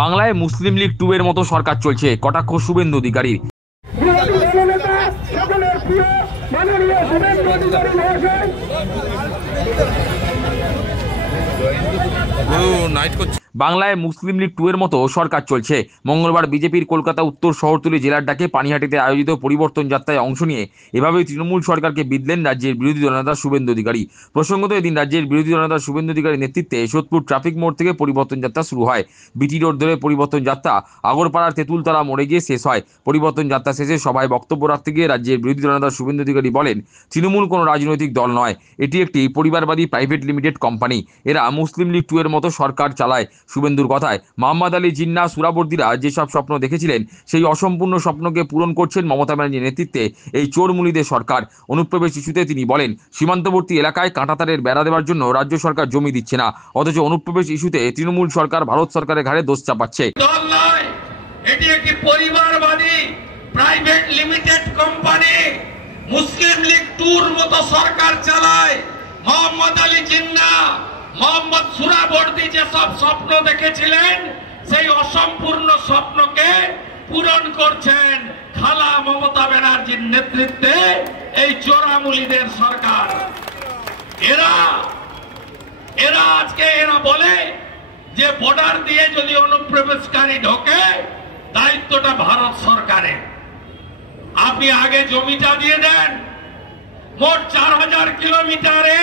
বাংলায় মুসলিম লীগ 2 এর মতো সরকার চলছে, কটাক্ষ শুভেন্দু অধিকারী। বাংলায় মুসলিম লীগ 2 এর মতো সরকার চলছে। মঙ্গলবার বিজেপির কলকাতা উত্তর শহরতলি জেলার ডাকে পানিহাটিতে আয়োজিত পরিবর্তন যাত্রায় অংশ নিয়ে এভাবেই তৃণমূল সরকারকে বিঁধলেন রাজ্যের বিরোধী দলনেতা শুভেন্দু অধিকারী। প্রসঙ্গত, এদিন রাজ্যের বিরোধী দলনেতা শুভেন্দু অধিকারীর নেতৃত্বে সোদপুর ট্রাফিক মোড় থেকে পরিবর্তন যাত্রা শুরু হয়। বিটি রোড ধরে পরিবর্তন যাত্রা আগরপাড়ার তেঁতুলতলা মোড়ে গিয়ে শেষ হয়। পরিবর্তন যাত্রা শেষে সভায় বক্তব্য রাখতে গিয়ে রাজ্যের বিরোধী দলনেতা শুভেন্দু অধিকারী বলেন, তৃণমূল কোনো রাজনৈতিক দল নয়, এটি একটি পরিবারবাদী প্রাইভেট লিমিটেড কোম্পানি। এরা মুসলিম লীগ 2 এর মতো সরকার চালায়। শুভেন্দুর কথায়, মোহাম্মদ আলী জিন্নাহ সুরাবর্দীরা যেসব স্বপ্ন দেখেছিলেন সেই অসম্পূর্ণ স্বপ্নকে পূরণ করছেন মমতা ব্যানার্জির নেতৃত্বে এই চোরমুলিদের সরকার। অনুপ্রবেশ ইস্যুতে তিনি বলেন, সীমান্তবর্তী এলাকায় কাঁটাতারের বেড়া দেওয়ার জন্য রাজ্য সরকার জমি দিচ্ছে না, অথচ অনুপ্রবেশ ইস্যুতে তৃণমূল সরকার ভারত সরকারের ঘাড়ে দোষ চাপাচ্ছে। এটি একটি পরিবারবাদী প্রাইভেট লিমিটেড কোম্পানি। মুসলিম লীগ 2 এর মতো সরকার চালায়। মোহাম্মদ আলী জিন্নাহ, মোহাম্মদ সুরাবর্দী যেসব স্বপ্ন দেখেছিলেন সেই অসম্পূর্ণ স্বপ্নকে পূরণ করছেন খালা মমতা ব্যানার্জির নেতৃত্বে এই চোরামুলিদের সরকার। এরা আজকে বলে যে বর্ডার দিয়ে যদি অনুপ্রবেশকারী ঢোকে দায়িত্বটা ভারত সরকারের। আপনি আগে জমিটা দিয়ে দেন। মোট 4000 কিলোমিটারে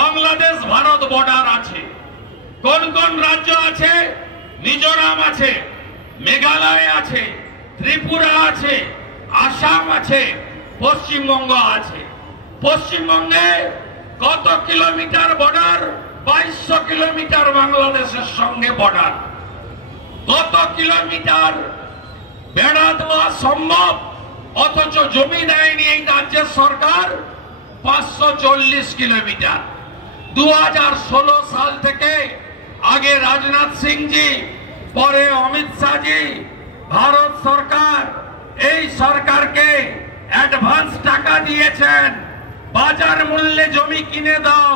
বাংলাদেশ ভারত বর্ডার আছে। কোন কোন রাজ্য আছে? মিজোরাম আছে, মেঘালয় আছে, ত্রিপুরা আছে, আসাম আছে, পশ্চিমবঙ্গ আছে। পশ্চিমবঙ্গে কত কিলোমিটার বর্ডার? 2200 কিলোমিটার বাংলাদেশের সঙ্গে বর্ডার। কত কিলোমিটার বেড়া দেওয়া সম্ভব, অথচ জমি দেয়নি এই রাজ্যের সরকার? 540 কিলোমিটার। 2016 সাল থেকে আগে রাজনাথ সিং জি, পরে অমিত শাহ জি, ভারত সরকার এই সরকারকে অ্যাডভান্স টাকা দিয়েছেন, বাজার মূল্যে জমি কিনে দাও,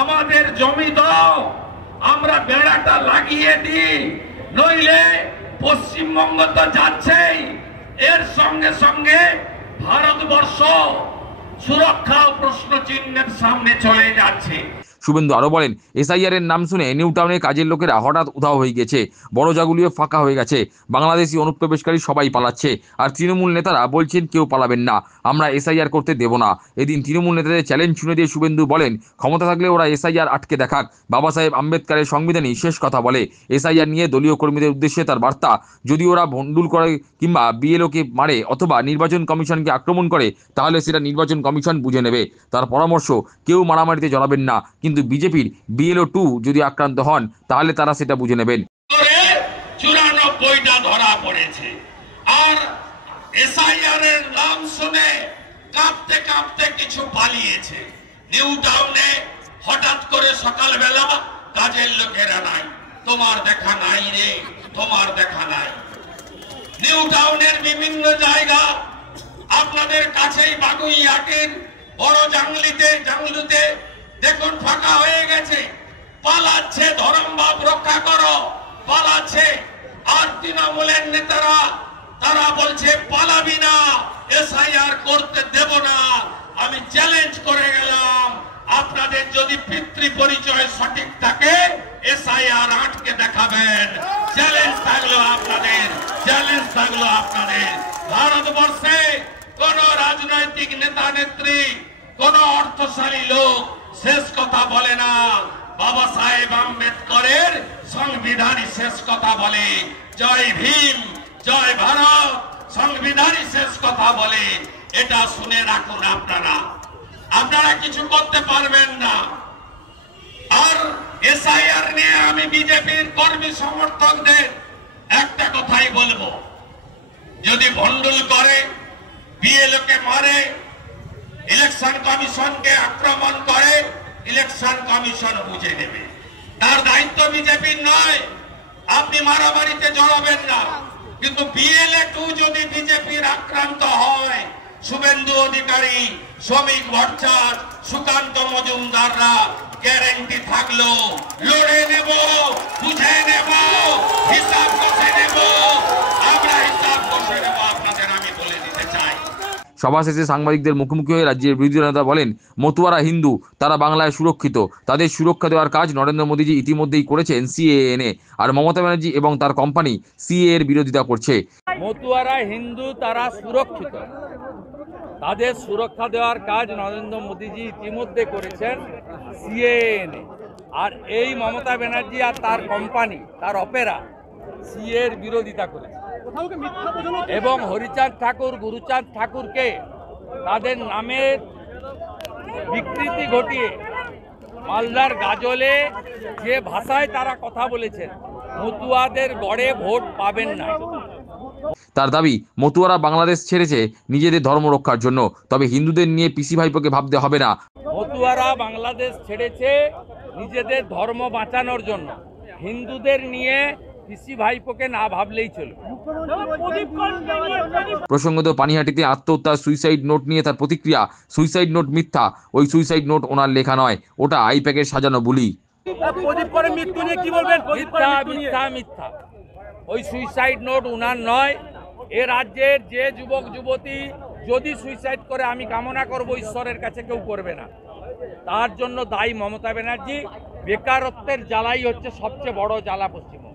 আমাদের জমি দাও, আমরা বেড়াটা লাগিয়ে দিই, নইলে পশ্চিমবঙ্গ তো যাচ্ছেই, এর সঙ্গে সঙ্গে ভারতবর্ষ সুরক্ষা প্রশ্ন চিহ্নের সামনে চলে যাচ্ছে। শুভেন্দু আরো বলেন, এসআইআর এর নাম শুনে নিউ টাউনে কাজের লোকেরা হঠাৎ উধাও হয়ে গেছে, বড় জাগুলিও ফাঁকা হয়ে গেছে, বাংলাদেশি অনুপ্রবেশকারী সবাই পালাচ্ছে, আর তৃণমূল নেতারা বলছেন কেউ পালাবেন না, আমরা এসআইআর করতে দেব না। এদিন তৃণমূল নেতাদের চ্যালেঞ্জ শুনে দিয়ে শুভেন্দু বলেন, ক্ষমতা থাকলে ওরা এসআইআর আটকে দেখাক, বাবা সাহেব আম্বেদকরের সংবিধানই শেষ কথা বলে। এসআইআর নিয়ে দলীয় কর্মীদের উদ্দেশ্যে তার বার্তা, যদি ওরা ভণ্ডুল করে কিংবা বিএলওকে মারে অথবা নির্বাচন কমিশনকে আক্রমণ করে তাহলে সেটা নির্বাচন কমিশন বুঝে নেবে। তার পরামর্শ, কেউ মারামারিতে জড়াবেন না, কিন্তু বিজেপির বিএলও 2 যদি আক্রান্ত হন তাহলে তারা সেটা বুঝে নেবেন। 94টা ধরা পড়েছে, আর এসআইআর এর নাম শুনে কাঁপতে কাঁপতে কিছু পালিয়েছে। নিউ টাউনে হঠাৎ করে সকালবেলা কাজের লোকেরা নাই, তোমার দেখা নাই রে, তোমার দেখা নাই। নিউ টাউনের বিভিন্ন জায়গা আপনাদের কাছেই বাগুইহাটের বড় জাংলুতে দেখুন ফাঁকা হয়ে গেছে, পালাচ্ছে। ধর্মভাব রক্ষা করো, পালাচ্ছে। আর তৃণমূলের নেতারা তারা বলছে পালাবি না, এসআইআর করতে দেব না। আমি চ্যালেঞ্জ করে গেলাম, আপনাদের যদি পিতৃ পরিচয় সঠিক থাকে এসআইআর আটকে দেখাবেন। চ্যালেঞ্জ থাকলো আপনাদের, চ্যালেঞ্জ থাকলো আপনাদের। ভারতবর্ষে কোন রাজনৈতিক নেতা নেত্রী, কোন অর্থশালী লোক শেষ কথা বলে না, বাবা সাহেব আম্বেদকরের সংবিধানই শেষ কথা বলে। জয় ভীম, জয় ভারত, সংবিধানই শেষ কথা বলে। এটা শুনে রাখুন, আপনারা কিছু করতে পারবেন না। আর এসআইআর নিয়ে আমি বিজেপির কর্মী সমর্থকদের একটা কথাই বলবো, যদি ভণ্ডুল করে, বিএলওকে মারে, ইলেকশন কমিশনকে আক্রমণ করে, ইলেকশন কমিশন বুঝে নেবে। তার দায়িত্ব বিজেপির নয়, আপনি মারামারিতে জড়াবেন না। কিন্তু বিএলএ 2 যদি বিজেপির আক্রান্ত হয়, শুভেন্দু অধিকারী, শ্রমিক ভট্টাচার্য, সুকান্ত মজুমদাররা গ্যারেন্টি থাকলো লড়ে নেব, বুঝে নেব। সভা শেষে সাংবাদিকদের মুখোমুখি হয়ে রাজ্যের বিরোধী নেতা বলেন, মতুয়ারা হিন্দু, তারা বাংলায় সুরক্ষিত, তাদের সুরক্ষা দেওয়ার কাজ নরেন্দ্র মোদীজি ইতিমধ্যেই করেছেন সিএএ, আর মমতা ব্যানার্জি এবং তার কোম্পানি সিএএ এর বিরোধিতা করছে। মতুয়ারা হিন্দু, তারা সুরক্ষিত, তাদের সুরক্ষা দেওয়ার কাজ নরেন্দ্র মোদীজি ইতিমধ্যে করেছেন সিএএ, আর এই মমতা ব্যানার্জি আর তার কোম্পানি, তার অপেরা সিএ এর বিরোধিতা করেছে এবং হরিচাঁদ ঠাকুর, গুরুচাঁদ ঠাকুরকে তাদের নামের বিকৃতি ঘটিয়ে মালদার গাজলে যে ভাষায় তারা কথা বলেছেন, মতুয়াদের গড়ে ভোট পাবেন না। তার দাবি, মতুয়ারা বাংলাদেশ ছেড়েছে নিজেদের ধর্ম রক্ষার জন্য, তবে হিন্দুদের নিয়ে পিসি ভাইপোকে ভাবতে হবে না। মতুয়ারা বাংলাদেশ ছেড়েছে নিজেদের ধর্ম বাঁচানোর জন্য, হিন্দুদের নিয়ে পিসি ভাইপোকে না ভাবলেই চলবে। প্রসঙ্গত পানিহাটিতে আত্মহত্যা সুইসাইড নোট নিয়ে তার প্রতিক্রিয়া, সুইসাইড নোট মিথ্যা, ওই সুইসাইড নোট ওনার লেখা নয়, ওটা আইপ্যাকের সাজানো বুলি। মিথ্যা মিথ্যা, ওই সুইসাইড নোট উনার নয়। এ রাজ্যের যে যুবক যুবতী যদি সুইসাইড করে, আমি কামনা করব ঈশ্বরের কাছে কেউ করবে না, তার জন্য দায়ী মমতা ব্যানার্জি। বেকারত্বের জ্বালাই হচ্ছে সবচেয়ে বড় জ্বালা পশ্চিমবঙ্গ।